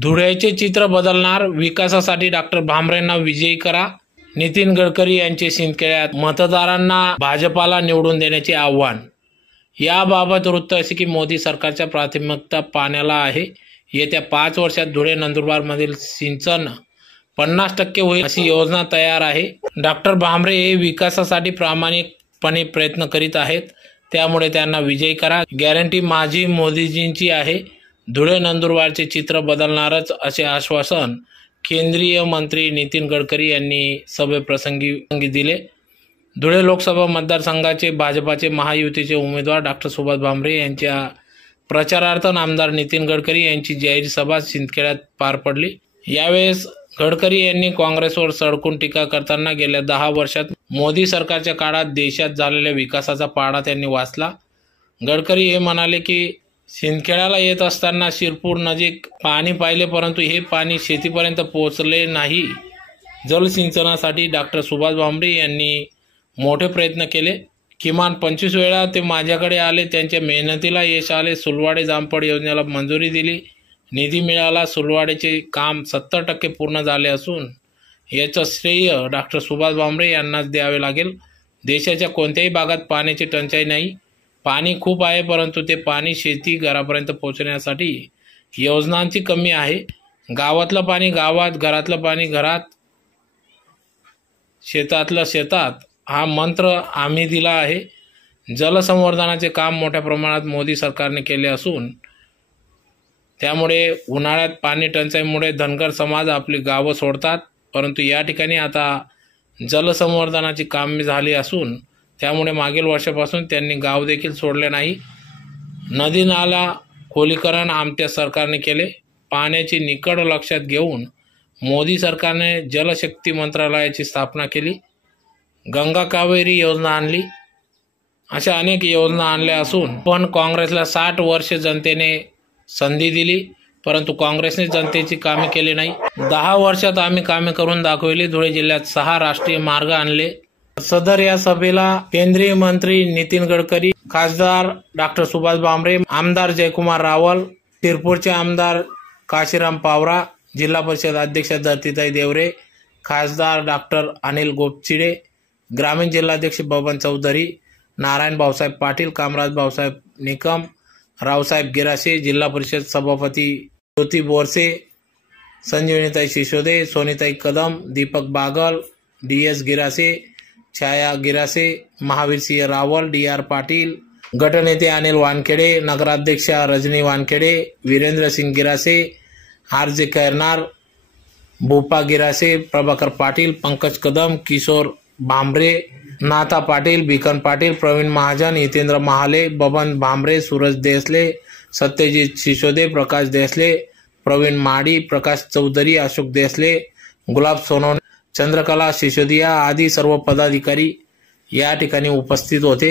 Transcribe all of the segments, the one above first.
धुळ्याचे चित्र बदलणार विकासासाठी डॉक्टर भामरेंना विजयी करा नितीन गडकरी यांचे शिंदखेड्यात मतदारांना भाजपाला निवडून देण्याचे आव्हान. याबाबत वृत्त असे की मोदी सरकारच्या प्राथमिकता पाण्याला आहे. येत्या पाच वर्षात धुळे नंदुरबारमधील सिंचन पन्नास टक्के होईल अशी योजना तयार आहे. डॉक्टर भामरे हे विकासासाठी प्रामाणिकपणे प्रयत्न करीत आहेत. त्यामुळे त्यांना विजयी करा. गॅरंटी माझी मोदीजींची आहे. धुळे नंदुरबारचे चित्र बदलणारच असे आश्वासन केंद्रीय मंत्री नितीन गडकरी यांनी सभेप्रसंगी दिले. धुळे लोकसभा मतदारसंघाचे भाजपाचे महायुतीचे उमेदवार डॉक्टर सुभाष भामरे यांच्या प्रचारार्थ आमदार नितीन गडकरी यांची जाहीर सभा सिंदखेड्यात पार पडली. यावेळेस गडकरी यांनी काँग्रेसवर सडकून टीका करताना गेल्या दहा वर्षात मोदी सरकारच्या काळात देशात झालेल्या विकासाचा पाडा त्यांनी वाचला. गडकरी हे म्हणाले की सिंदखेड्याला येत असताना शिरपूर नजीक पाणी पाहिले परंतु हे पाणी शेतीपर्यंत पोहोचले नाही. जलसिंचनासाठी डॉक्टर सुभाष भांबरे यांनी मोठे प्रयत्न केले. किमान पंचवीस वेळा ते माझ्याकडे आले त्यांच्या मेहनतीला यश आले. सुलवाडे जामपड योजनेला मंजुरी दिली. निधी मिळाला सुलवाडेचे काम सत्तर टक्के पूर्ण झाले असून याचं श्रेय डॉक्टर सुभाष भांबरे यांनाच द्यावे लागेल. देशाच्या कोणत्याही भागात पाण्याची टंचाई नाही. पाणी खूप आहे परंतु ते पाणी शेती घरापर्यंत पोहोचण्यासाठी योजनांची कमी आहे. गावातलं पाणी गावात घरातलं पाणी घरात शेतातलं शेतात. हा मंत्र आम्ही दिला आहे. जलसंवर्धनाचे काम मोठ्या प्रमाणात मोदी सरकारने केले असून त्यामुळे उन्हाळ्यात पाणी टंचाईमुळे धनगर समाज आपली गावं सोडतात. परंतु या ठिकाणी आता जलसंवर्धनाची कामे झाली असून त्यामुळे मागील वर्षापासून त्यांनी गाव देखील सोडले नाही. नदी नाला खोलीकरण आमच्या सरकारने केले. पाण्याची निकड लक्षात घेऊन मोदी सरकारने जलशक्ती मंत्रालयाची स्थापना केली. गंगा कावेरी योजना आणली. अशा अनेक योजना आणल्या असून पण काँग्रेसला साठ वर्ष जनतेने संधी दिली. परंतु काँग्रेसने जनतेची कामे केली नाही. दहा वर्षात आम्ही कामे करून दाखवली. धुळे जिल्ह्यात सहा राष्ट्रीय मार्ग आणले. सदर या सभेला केंद्रीय मंत्री नितीन गडकरी खासदार डॉक्टर सुभाष भामरे आमदार जयकुमार रावल शिरपूरचे आमदार काशीराम पावरा जिल्हा परिषद अध्यक्ष धरतीताई देवरे खासदार डॉक्टर अनिल गोपचिडे ग्रामीण जिल्हाध्यक्ष बबन चौधरी नारायण भाऊसाहेब पाटील कामराज भाऊसाहेब निकम रावसाहेब गिरासे जिल्हा परिषद सभापती Jyoti Borse Sanjivanitai Shishode सोनीताई Kadam Deepak Bagal D S Girase Chhaya Girase Mahavir Singh Rawal D R Patil गटनेते अनिल वानखेडे नगराध्यक्षा रजनी वानखेडे वीरेंद्र सिंग गिरासे आर जे कैरनार भूपा गिरासे प्रभाकर पाटील पंकज कदम किशोर भांबरे नाथा पाटील भिकन पाटील प्रवीण महाजन हितेंद्र महाले बबन भांबरे सूरज देसले सत्यजित शिशोदे प्रकाश देसले प्रवीण माडी प्रकाश चौधरी अशोक देसले गुलाब सोनवणे चंद्रकला सिसोदिया आदी सर्व पदाधिकारी या ठिकाणी उपस्थित होते.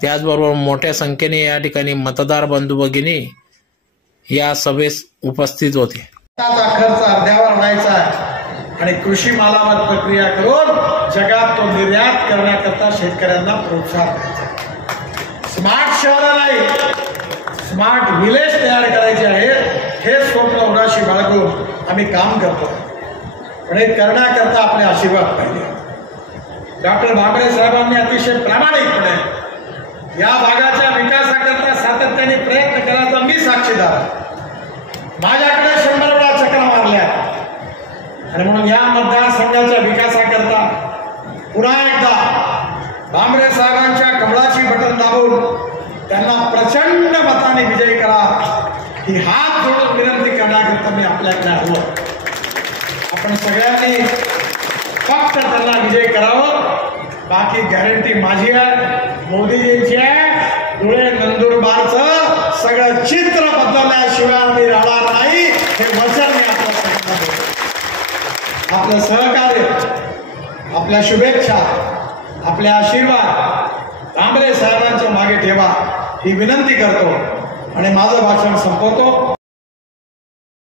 त्याचबरोबर मोठ्या संख्येने या ठिकाणी मतदार बंधू भगिनी या सभेस उपस्थित होते. खर्च अर्ध्यावर आणायचा आणि कृषी मालावर प्रक्रिया करून जगात तो निर्यात करण्याकरता शेतकऱ्यांना प्रोत्साहन द्यायचा स्मार्ट शहर नाही. स्मार्ट विलेज तयार करायचे आहे. हे स्वप्न उडाशी बाळगून आम्ही काम करतो. पण हे करण्याकरता आपले आशीर्वाद पाहिजे. डॉक्टर भांबरे साहेबांनी अतिशय प्रामाणिकपणे या भागाच्या विकासाकरता सातत्याने प्रयत्न करायचा मी साक्षीदार. माझ्याकडे शंभर वेळा चक्र मारल्या आणि म्हणून या मतदारसंघाच्या विकासाकरता पुन्हा एकदा भांबरे साहेबांच्या कमळाची बटन दाबून त्यांना प्रचंड मताने विजयी करा. ही हात जोडून विनंती करण्याकरता मी आपल्याकडे आलो पण सगळ्यांनी फक्त त्यांना विजय करावं. बाकी गॅरंटी माझी आहे. मोदीजींची आहे. धुळे नंदुरबारचं सगळं चित्र बदलल्याशिवाय आम्ही राहणार नाही. हे वचन मी आपल्या आपलं सहकार्य आपल्या शुभेच्छा आपले आशीर्वाद तांबरे साहेबांच्या मागे ठेवा. ही विनंती करतो आणि माझं भाषण संपवतो.